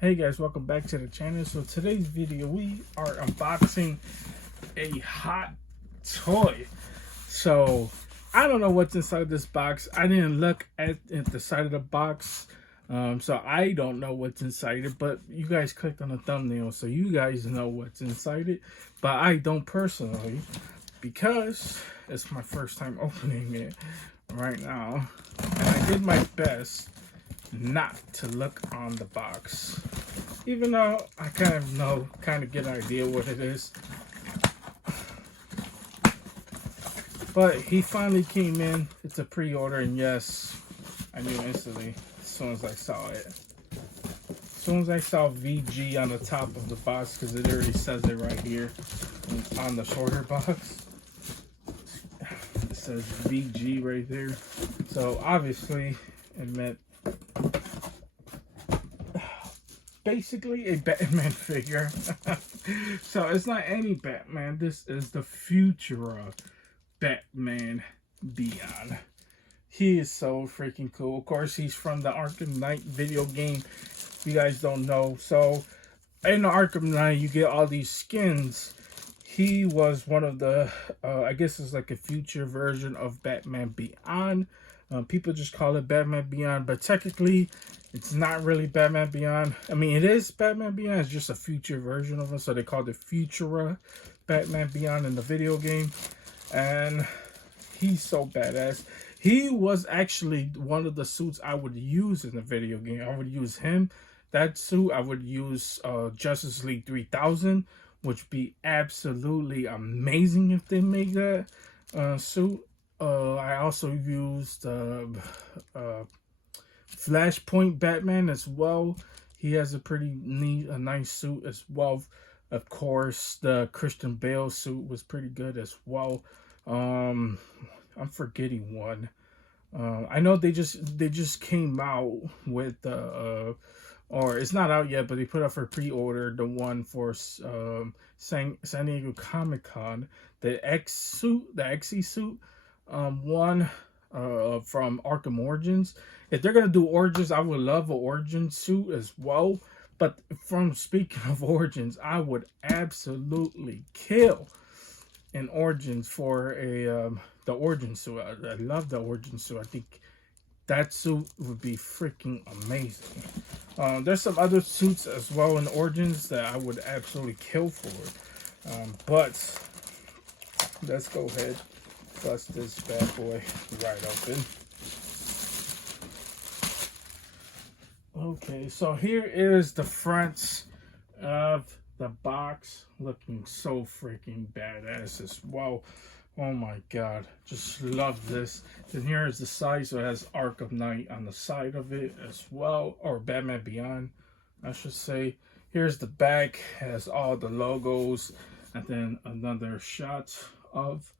Hey guys, welcome back to the channel. So today's video we are unboxing a hot toy. So I don't know what's inside this box. I didn't look at the side of the box, so I don't know what's inside it, but you guys clicked on the thumbnail, so you guys know what's inside it, but I don't personally, because it's my first time opening it right now, and I did my best not to look on the box, even though I kind of get an idea what it is. But he finally came in. It's a pre-order, and yes, I knew instantly as soon as I saw it. As soon as I saw VG on the top of the box, because it already says it right here on the shorter box. It says VG right there. So obviously it meant basically a Batman figure. So it's not any Batman. This is the Futura Batman Beyond. He is so freaking cool. Of course, he's from the Arkham Knight video game, if you guys don't know. So in the Arkham Knight, you get all these skins. He was one of the, I guess it's like a future version of Batman Beyond. People just call it Batman Beyond, but technically it's not really Batman Beyond. I mean, it is Batman Beyond. It's just a future version of it, so they called it Futura Batman Beyond in the video game. And he's so badass. He was actually one of the suits I would use in the video game. I would use him. That suit, I would use Justice League 3000, which would be absolutely amazing if they make that suit. I also used Flashpoint Batman as well. He has a pretty nice suit as well. Of course, the Christian Bale suit was pretty good as well. I'm forgetting one. I know they just came out with or it's not out yet, but they put up for pre-order the one for San Diego Comic-Con, the XE suit. One from Arkham Origins. If they're gonna do Origins, I would love an Origin suit as well. But from speaking of Origins, I would absolutely kill an Origins for a the Origin suit. I love the Origin suit. I think that suit would be freaking amazing. There's some other suits as well in Origins that I would absolutely kill for. But let's go ahead, bust this bad boy right open. Okay, so here is the front of the box, looking so freaking badass as well. Oh my god, just love this. And here is the side, so it has Arkham Knight on the side of it as well, or Batman Beyond, I should say. Here's the back, has all the logos, and then another shot of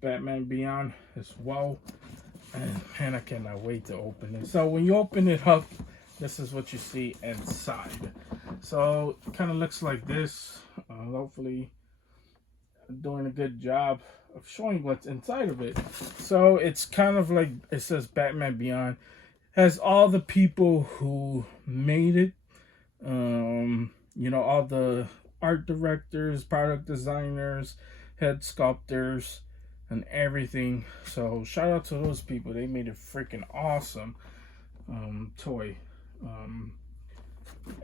Batman Beyond as well. And man, I cannot wait to open it. So when you open it up, this is what you see inside. So it kind of looks like this. Hopefully doing a good job of showing what's inside of it. So it's kind of like, it says Batman Beyond. Has all the people who made it. You know, all the art directors, product designers, head sculptors, and everything. So shout out to those people. They made a freaking awesome toy.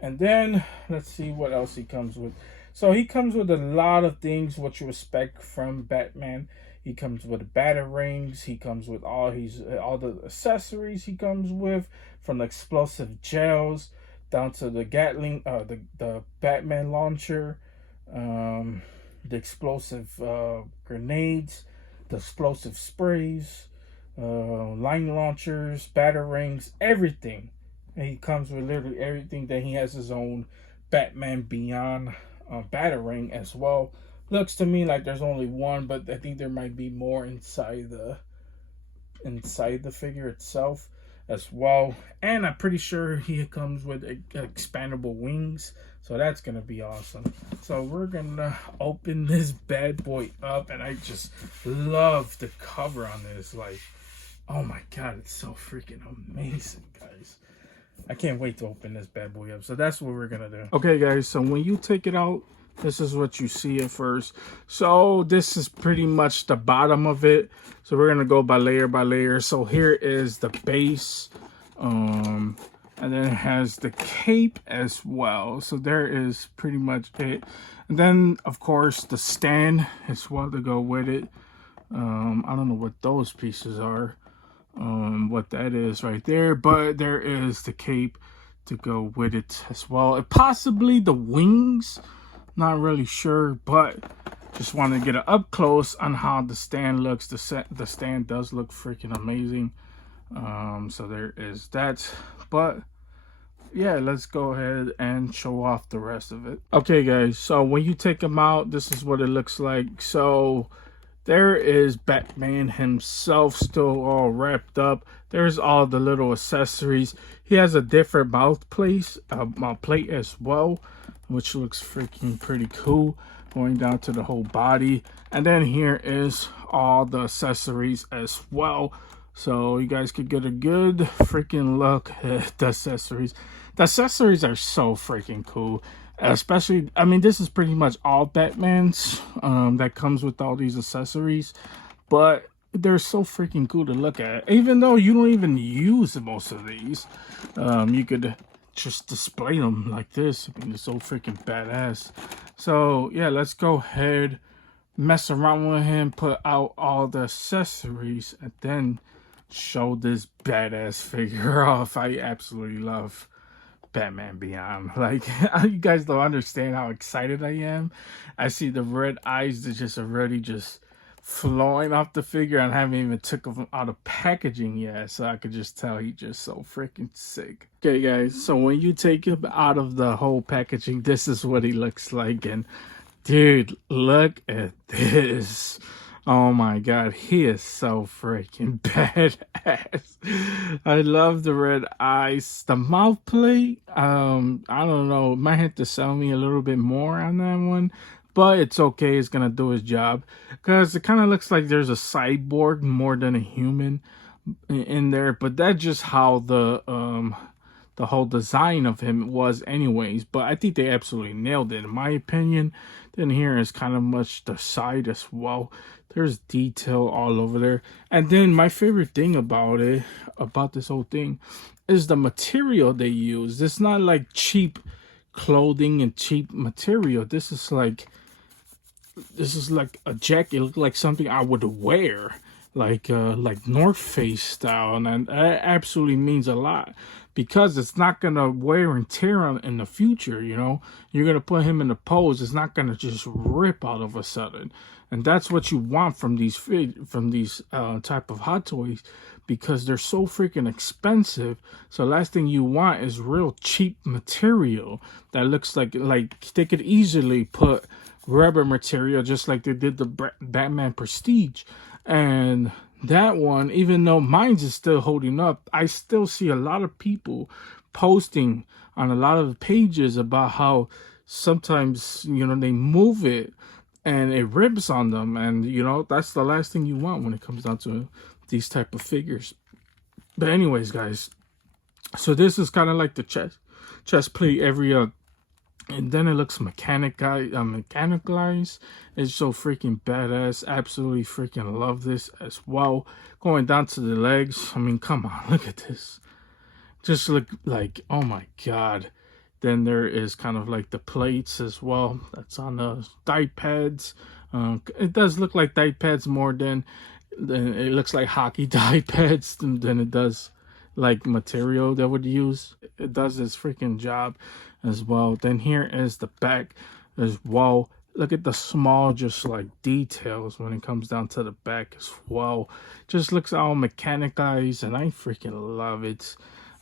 And then let's see what else he comes with. So he comes with a lot of things what you expect from Batman. He comes with batarangs. He comes with all the accessories he comes with, from the explosive gels down to the Gatling, the Batman launcher, the explosive grenades, the explosive sprays, line launchers, batarangs, everything. And he comes with literally everything. Then he has his own Batman Beyond batarang as well. Looks to me like there's only one, but I think there might be more inside the figure itself as well. And I'm pretty sure he comes with expandable wings, so that's gonna be awesome. So we're gonna open this bad boy up, and I just love the cover on this. Like, oh my god, it's so freaking amazing, guys. I can't wait to open this bad boy up. So that's what we're gonna do. Okay, guys. So when you take it out, this is what you see at first. So this is pretty much the bottom of it. So we're gonna go by layer. So here is the base, and then it has the cape as well. So there is pretty much it. And then of course the stand as well to go with it. I don't know what those pieces are. What that is right there, but there is the cape to go with it as well, and possibly the wings, not really sure, but just want to get it up close on how the stand looks. The stand does look freaking amazing. So there is that, but yeah, let's go ahead and show off the rest of it. Okay guys, so when you take them out, this is what it looks like. So there is Batman himself still all wrapped up. There's all the little accessories. He has a different mouth plate as well, which looks freaking pretty cool, going down to the whole body. And then here is all the accessories as well. So you guys could get a good freaking look at the accessories. The accessories are so freaking cool. Especially, I mean, this is pretty much all Batman's that comes with all these accessories, but they're so freaking cool to look at. Even though you don't even use most of these, you could just display them like this. I mean, it's so freaking badass. So yeah, let's go ahead, mess around with him, put out all the accessories, and then show this badass figure off. I absolutely love Batman Beyond. Like, you guys don't understand how excited I am. I see the red eyes that just already just flowing off the figure, and I haven't even took them out of packaging yet, so I could just tell he's just so freaking sick. Okay guys, so when you take him out of the whole packaging, this is what he looks like. And dude, look at this. Oh my god, he is so freaking badass. I love the red eyes. The mouth plate, I don't know, might have to sell me a little bit more on that one, but it's okay. It's gonna do his job, because it kind of looks like there's a cyborg more than a human in there, but that's just how the whole design of him was anyways. But I think they absolutely nailed it, in my opinion. Then here is kind of much the side as well. There's detail all over there. And then my favorite thing about it, about this whole thing, is the material they use. It's not like cheap clothing and cheap material. This is like a jacket. It looks like something I would wear, like North Face style, and that absolutely means a lot, because it's not gonna wear and tear in the future. You know, you're gonna put him in a pose, it's not gonna just rip out of a sudden, and that's what you want from these type of hot toys, because they're so freaking expensive. So last thing you want is real cheap material that looks like they could easily put rubber material, just like they did the Batman Prestige. And that one, even though mine's is still holding up, I still see a lot of people posting on a lot of pages about how sometimes, you know, they move it and it rips on them, and you know, that's the last thing you want when it comes down to these type of figures. But anyways guys, so this is kind of like the chest plate area. And then it looks mechanicalized. It's so freaking badass. Absolutely freaking love this as well. Going down to the legs. I mean, come on, look at this. Just look like, oh my god. Then there is kind of like the plates as well. That's on the thigh pads. It does look like thigh pads more than it looks like hockey thigh pads than it does like material that would use. It does its freaking job as well. Then here is the back as well. Look at the small just like details when it comes down to the back as well. Just looks all mechanized, and I freaking love it.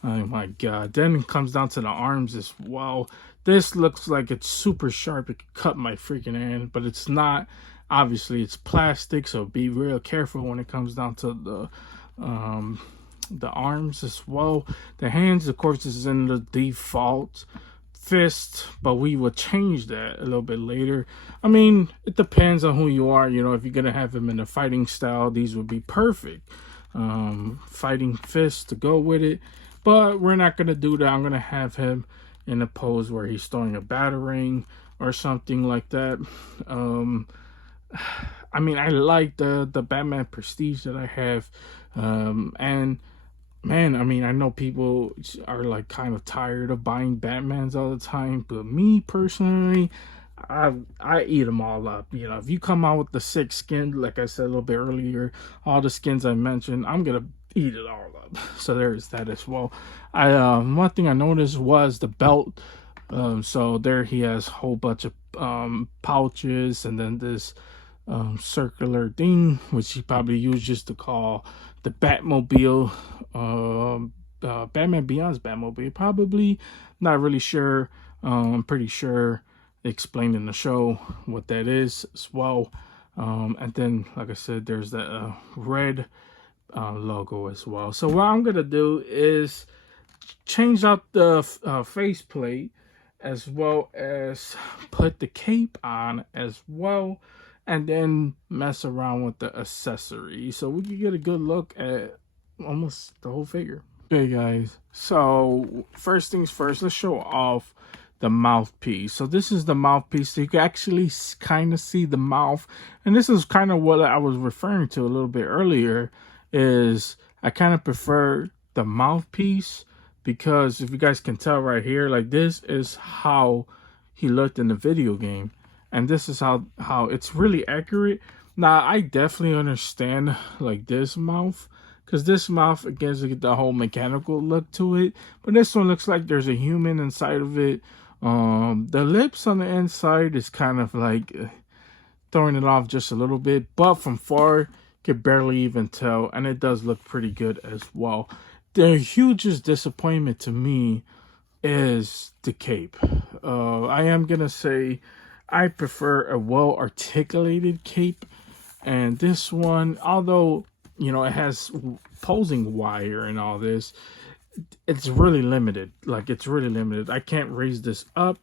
Oh my god. Then it comes down to the arms as well. This looks like it's super sharp. It could cut my freaking hand, but it's not. Obviously it's plastic, so be real careful when it comes down to the arms as well. The hands, of course, is in the default fist, but we will change that a little bit later. I mean, it depends on who you are. You know, if you're gonna have him in a fighting style, these would be perfect fighting fists to go with it. But we're not going to do that. I'm going to have him in a pose where he's throwing a batarang or something like that. I mean, I like the Batman Prestige that I have. And man, I mean, I know people are like kind of tired of buying Batmans all the time, but me personally, I eat them all up. You know, if you come out with the 6 skin, like I said a little bit earlier, all the skins I mentioned, I'm gonna eat it all up. So there's that as well. One thing I noticed was the belt. So there he has a whole bunch of pouches, and then this circular thing, which he probably used just to call the Batmobile. Batman Beyond's Batmobile, probably. Not really sure. I'm pretty sure they explained in the show what that is as well. And then, like I said, there's that red logo as well. So what I'm gonna do is change out the faceplate, as well as put the cape on as well, and then mess around with the accessories so we can get a good look at almost the whole figure. Okay guys, so first things first, let's show off the mouthpiece. So this is the mouthpiece, so you can actually kind of see the mouth, and this is kind of what I was referring to a little bit earlier, is I kind of prefer the mouthpiece, because if you guys can tell right here, like this is how he looked in the video game, and this is how it's really accurate. Now I definitely understand like this mouth, because this mouth again get the whole mechanical look to it, but this one looks like there's a human inside of it. The lips on the inside is kind of like throwing it off just a little bit, but from far you could barely even tell, and it does look pretty good as well. The hugest disappointment to me is the cape. I am gonna say I prefer a well articulated cape, and this one, although you know it has posing wire and all this, it's really limited. Like it's really limited. I can't raise this up.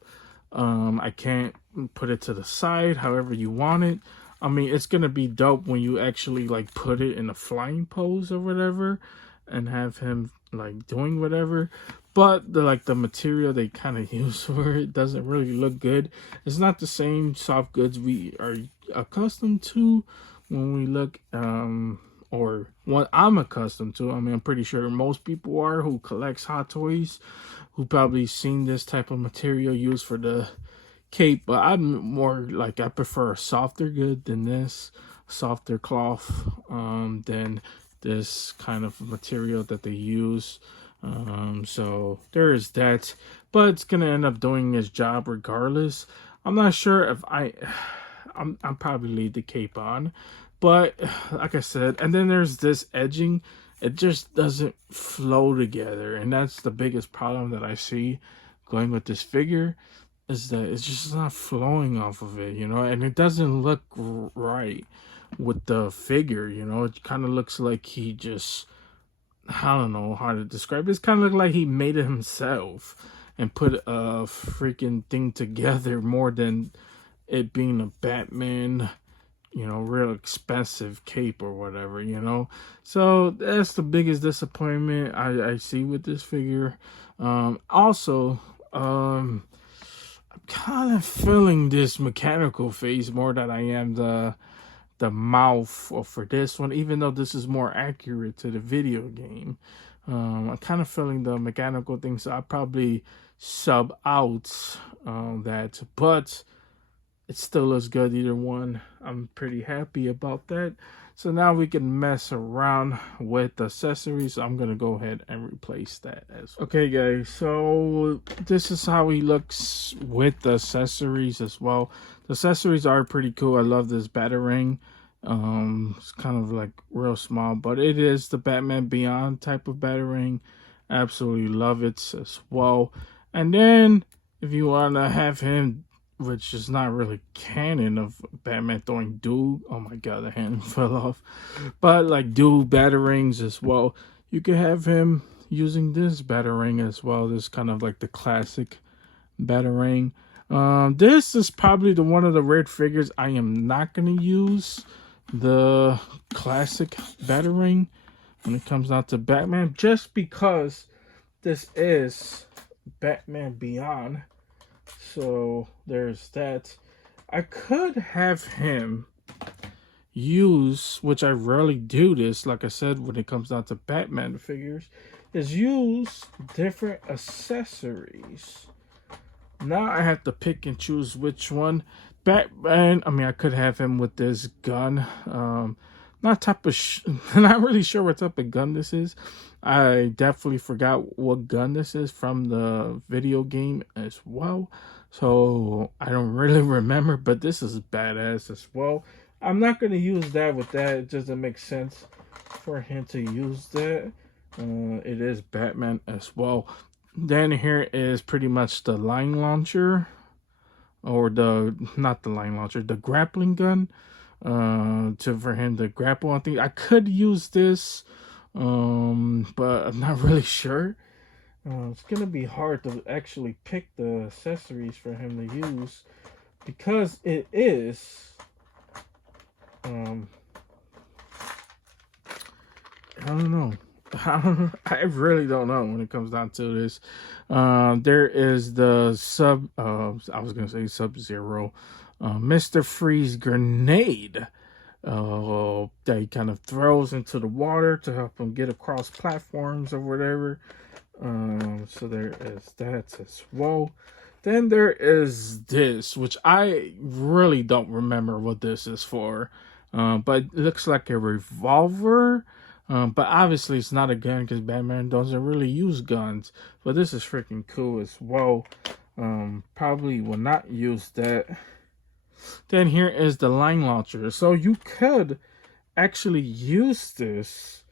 I can't put it to the side however you want it. I mean, it's gonna be dope when you actually like put it in a flying pose or whatever, and have him like doing whatever. But the material they kind of use for it doesn't really look good. It's not the same soft goods we are accustomed to when we look or what I'm accustomed to. I mean, I'm pretty sure most people are who collects Hot Toys, who probably seen this type of material used for the cape. But I'm more like, I prefer a softer good than this, softer cloth than this kind of material that they use. So there is that, but it's gonna end up doing its job regardless. I'm not sure if I'm probably leave the cape on, but like I said, and then there's this edging. It just doesn't flow together, and that's the biggest problem that I see going with this figure, is that it's just not flowing off of it, you know, and it doesn't look right with the figure, you know. It kind of looks like he just, I don't know how to describe it. It's kind of look like he made it himself and put a freaking thing together, more than it being a Batman, you know, real expensive cape or whatever, you know. So that's the biggest disappointment I see with this figure. Also, I'm kind of feeling this mechanical face more than I am the mouth for this one, even though this is more accurate to the video game. I'm kind of feeling the mechanical thing, so I probably sub out that, but it still looks good either one. I'm pretty happy about that. So now we can mess around with the accessories. So I'm gonna go ahead and replace that as well. Okay guys, so this is how he looks with the accessories as well. The accessories are pretty cool. I love this batarang. It's kind of like real small, but it is the Batman Beyond type of batarang. Absolutely love it as well. And then if you want to have him, which is not really canon of Batman throwing dual, oh my god, the hand fell off, but like dual batarangs as well, you can have him using this batarang as well. This kind of like the classic batarang. This is probably one of the rare figures I am not going to use the classic batarang when it comes down to Batman, just because this is Batman Beyond. So there's that. I could have him use, which I rarely do this, like I said, when it comes down to Batman figures, is use different accessories. Now I have to pick and choose which one. Batman, I mean, I could have him with this gun. Not not really sure what type of gun this is. I definitely forgot what gun this is from the video game as well. So I don't really remember, but this is badass as well. I'm not going to use that with that. It doesn't make sense for him to use that. It is Batman as well. Then here is pretty much the line launcher, or not the line launcher, the grappling gun, for him to grapple. I think I could use this, but I'm not really sure. It's gonna be hard to actually pick the accessories for him to use because it is. I don't know. I really don't know when it comes down to this. There is the I was gonna say Sub-Zero, Mr. Freeze grenade. That he kind of throws into the water to help him get across platforms or whatever. So there is that as well. Then there is this, which I really don't remember what this is for. But it looks like a revolver. But obviously it's not a gun because Batman doesn't really use guns. But this is freaking cool as well. Probably will not use that. Then here is the line launcher. So you could actually use this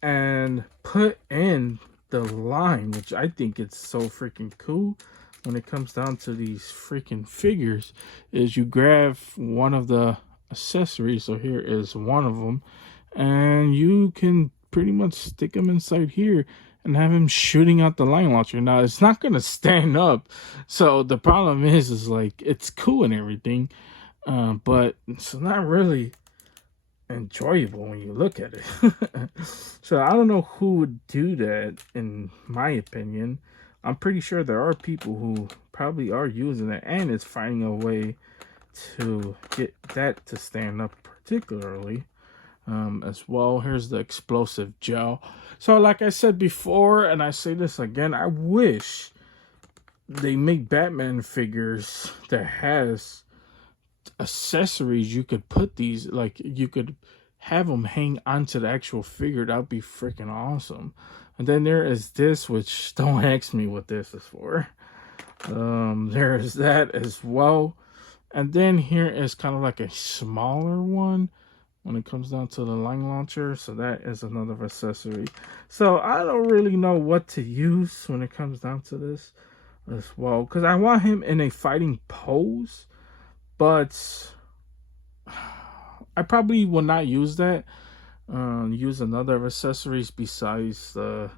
and put in the line, which I think it's so freaking cool when it comes down to these freaking figures, is you grab one of the accessories. So here is one of them, and you can pretty much stick them inside here and have him shooting out the line launcher. Now it's not gonna stand up, so the problem is like it's cool and everything, but it's not really enjoyable when you look at it. So I don't know who would do that. In my opinion, I'm pretty sure there are people who probably are using it, and it's finding a way to get that to stand up particularly. As well, here's the explosive gel. So like I said before, and I say this again, I wish they make Batman figures that has accessories. You could put these, like you could have them hang onto the actual figure. That would be freaking awesome. And then there is this, which don't ask me what this is for. There is that as well. And then here is kind of like a smaller one when it comes down to the line launcher. So that is another accessory. So I don't really know what to use when it comes down to this as well, because I want him in a fighting pose, but I probably will not use that. Use another accessories besides the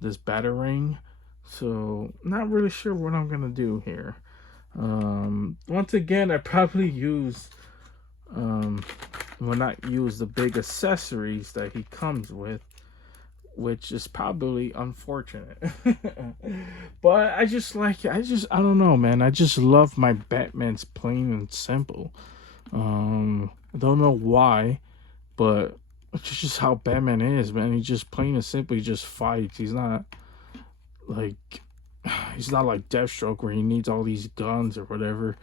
this batarang. So not really sure what I'm gonna do here. Once again, I probably will not use the big accessories that he comes with, which is probably unfortunate. But I don't know, man. I just love my Batman's plain and simple. I don't know why, but it's just how Batman is, man. He just plain and simple, he just fights. He's not like Deathstroke where he needs all these guns or whatever.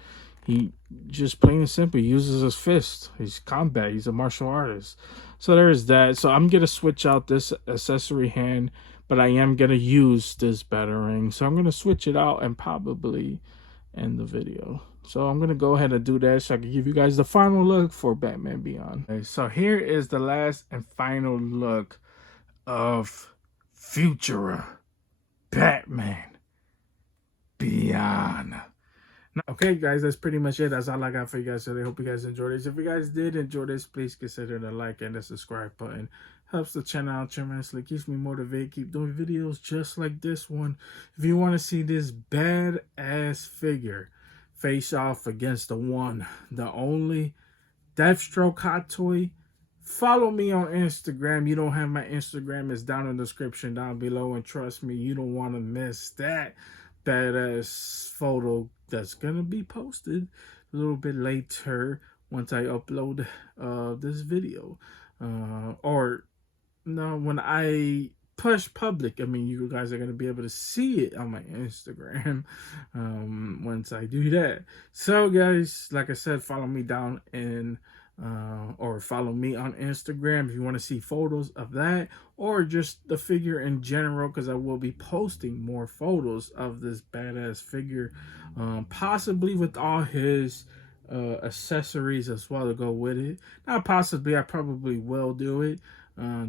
He just plain and simple uses his fist. He's combat. He's a martial artist. So there's that. So I'm going to switch out this accessory hand, but I am going to use this batarang. So I'm going to switch it out and probably end the video. So I'm going to go ahead and do that so I can give you guys the final look for Batman Beyond. Okay, so here is the last and final look of Futura Batman Beyond. Okay, guys, that's pretty much it. That's all I got for you guys today. Hope you guys enjoyed this. If you guys did enjoy this, please consider the like and the subscribe button. Helps the channel out tremendously. Keeps me motivated. Keep doing videos just like this one. If you want to see this badass figure face off against the one, the only Deathstroke hot toy Follow me on Instagram. You don't have my Instagram, it's down in the description down below. And trust me, you don't want to miss that badass photo that's going to be posted a little bit later once I upload this video. Or no, when I push public, I mean, you guys are going to be able to see it on my Instagram once I do that. So guys, like I said, follow me down in or follow me on Instagram if you want to see photos of that, or just the figure in general, because I will be posting more photos of this badass figure, possibly with all his accessories as well to go with it. Not possibly, I probably will do it,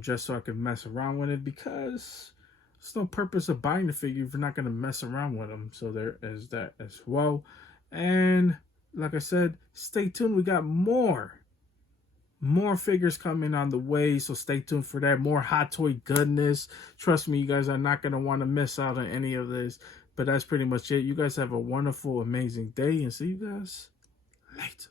just so I can mess around with it, because there's no purpose of buying the figure if you're not going to mess around with them. So there is that as well. And like I said, stay tuned. We got more figures coming on the way, so stay tuned for that. More Hot Toy goodness. Trust me, you guys are not going to want to miss out on any of this. But that's pretty much it. You guys have a wonderful, amazing day, and see you guys later.